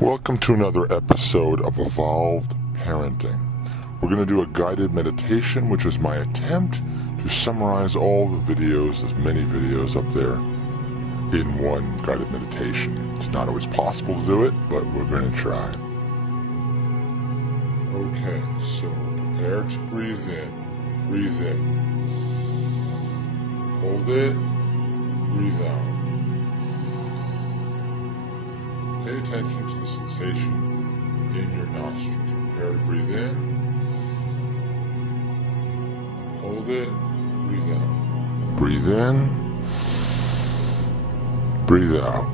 Welcome to another episode of Evolved Parenting. We're going to do a guided meditation, which is my attempt to summarize all the videos, there's many videos up there, in one guided meditation. It's not always possible to do it, but we're going to try. Okay, so prepare to breathe in. Breathe in. Hold it. Breathe out. Pay attention to the sensation in your nostrils. Prepare to breathe in. Hold it. Breathe out. Breathe in. Breathe out.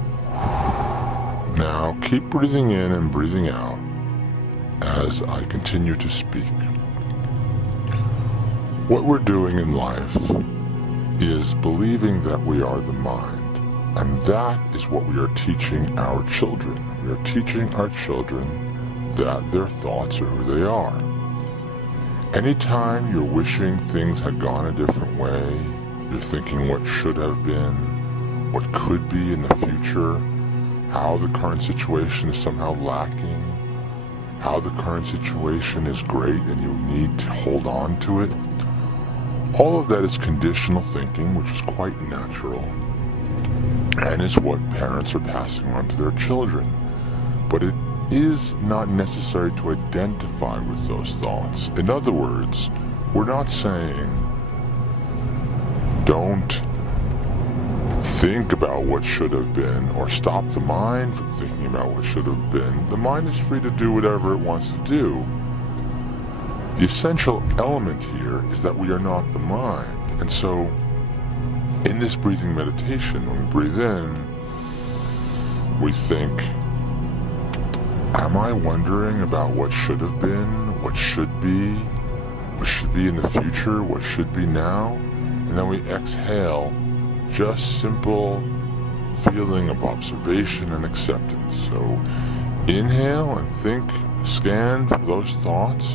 Now keep breathing in and breathing out as I continue to speak. What we're doing in life is believing that we are the mind. And that is what we are teaching our children. We are teaching our children that their thoughts are who they are. Anytime you're wishing things had gone a different way, you're thinking what should have been, what could be in the future, how the current situation is somehow lacking, how the current situation is great and you need to hold on to it. All of that is conditional thinking, which is quite natural. And is what parents are passing on to their children. But it is not necessary to identify with those thoughts. In other words, we're not saying don't think about what should have been or stop the mind from thinking about what should have been. The mind is free to do whatever it wants to do. The essential element here is that we are not the mind. And so in this breathing meditation, when we breathe in, we think, am I wondering about what should have been, what should be in the future, what should be now? And then we exhale, just simple feeling of observation and acceptance. So inhale and think, scan for those thoughts.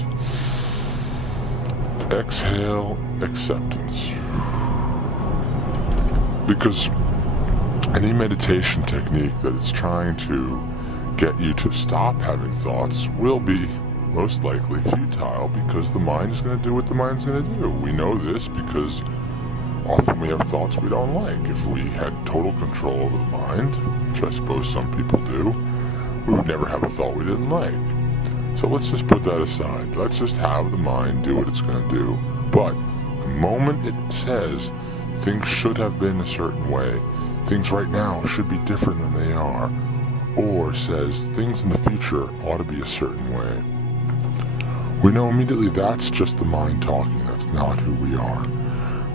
Exhale, acceptance. Because any meditation technique that is trying to get you to stop having thoughts will be most likely futile, because the mind is going to do what the mind's going to do. We know this because often we have thoughts we don't like. If we had total control over the mind, which I suppose some people do, we would never have a thought we didn't like. So let's just put that aside. Let's just have the mind do what it's going to do. But the moment it says things should have been a certain way, things right now should be different than they are, or says things in the future ought to be a certain way, we know immediately that's just the mind talking. That's not who we are.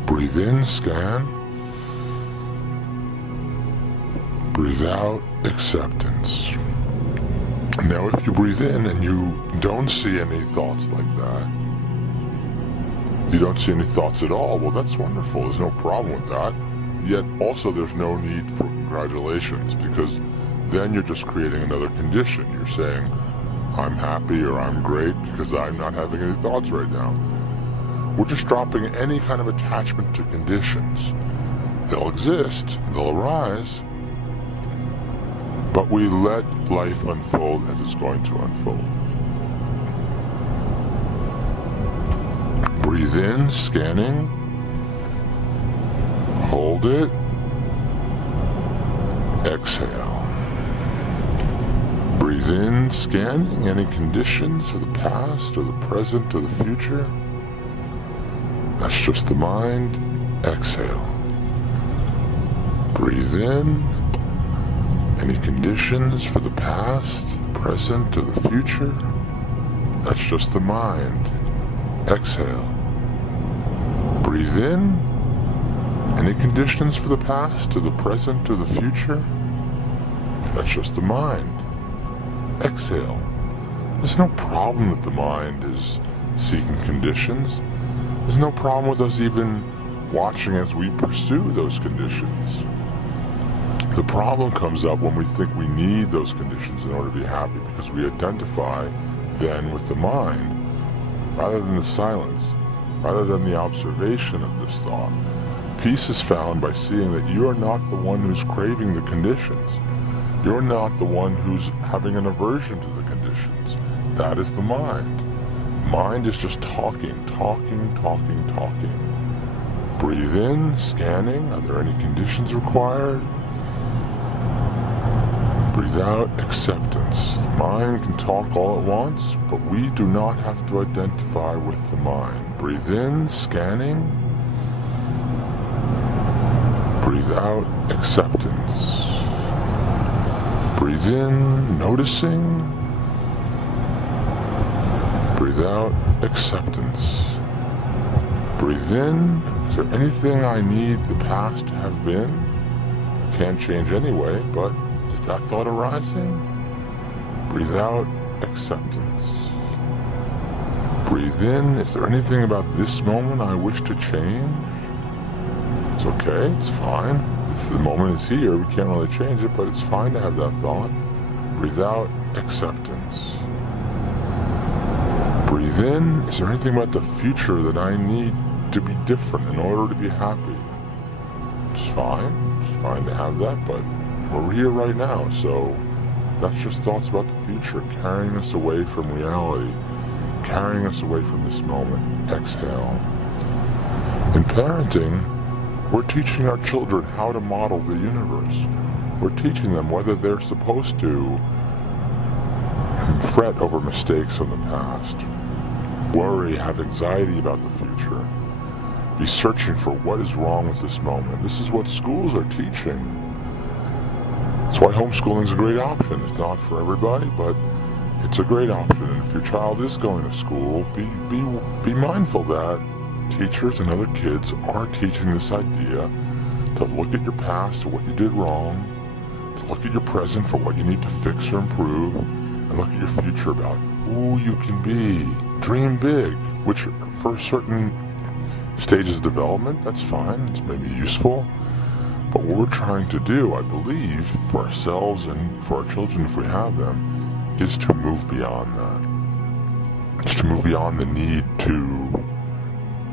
Breathe in, scan. Breathe out, acceptance. Now if you breathe in and you don't see any thoughts like that, you don't see any thoughts at all, well, that's wonderful. There's no problem with that. Yet also there's no need for congratulations, because then you're just creating another condition. You're saying, I'm happy or I'm great because I'm not having any thoughts right now. We're just dropping any kind of attachment to conditions. They'll exist, they'll arise, but we let life unfold as it's going to unfold. Breathe in, scanning. Hold it. Exhale. Breathe in, scanning any conditions for the past or the present or the future. That's just the mind. Exhale. Breathe in. Any conditions for the past, the present, or the future. That's just the mind. Exhale. Breathe in. Any conditions for the past, or the present, or the future? That's just the mind. Exhale. There's no problem that the mind is seeking conditions. There's no problem with us even watching as we pursue those conditions. The problem comes up when we think we need those conditions in order to be happy, because we identify then with the mind rather than the silence, rather than the observation of this thought. Peace is found by seeing that you are not the one who's craving the conditions. You're not the one who's having an aversion to the conditions. That is the mind. Mind is just talking. Breathe in, scanning. Are there any conditions required? Breathe out, acceptance. The mind can talk all at once, but we do not have to identify with the mind. Breathe in, scanning. Breathe out, acceptance. Breathe in, noticing. Breathe out, acceptance. Breathe in. Is there anything I need the past to have been? I can't change anyway, but is that thought arising? Breathe out, acceptance. Breathe in. Is there anything about this moment I wish to change? It's okay, it's fine. The moment is here, we can't really change it, but it's fine to have that thought. Breathe out, acceptance. Breathe in. Is there anything about the future that I need to be different in order to be happy? It's fine to have that, but we're here right now, so that's just thoughts about the future, carrying us away from reality, carrying us away from this moment. Exhale. In parenting, we're teaching our children how to model the universe. We're teaching them whether they're supposed to fret over mistakes from the past, worry, have anxiety about the future, be searching for what is wrong with this moment. This is what schools are teaching. That's why homeschooling is a great option. It's not for everybody, but it's a great option. And if your child is going to school, be mindful that teachers and other kids are teaching this idea to look at your past, what you did wrong, to look at your present for what you need to fix or improve, and look at your future about who you can be. Dream big, which for certain stages of development, that's fine, it's maybe useful. But what we're trying to do, I believe, for ourselves and for our children if we have them, is to move beyond that. It's to move beyond the need to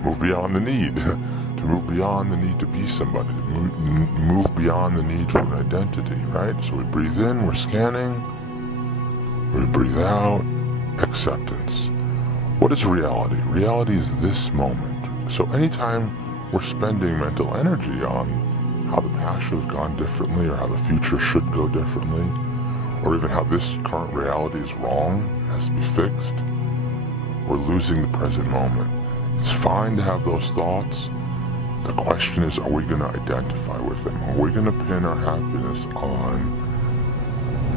move beyond the need to be somebody, to move beyond the need for an identity, right? So we breathe in, we're scanning, we breathe out, acceptance. What is reality? Reality is this moment. So anytime we're spending mental energy on how the past should have gone differently, or how the future should go differently, or even how this current reality is wrong, has to be fixed, we're losing the present moment. It's fine to have those thoughts. The question is, are we going to identify with them? Are we going to pin our happiness on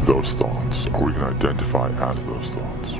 those thoughts? Are we going to identify as those thoughts?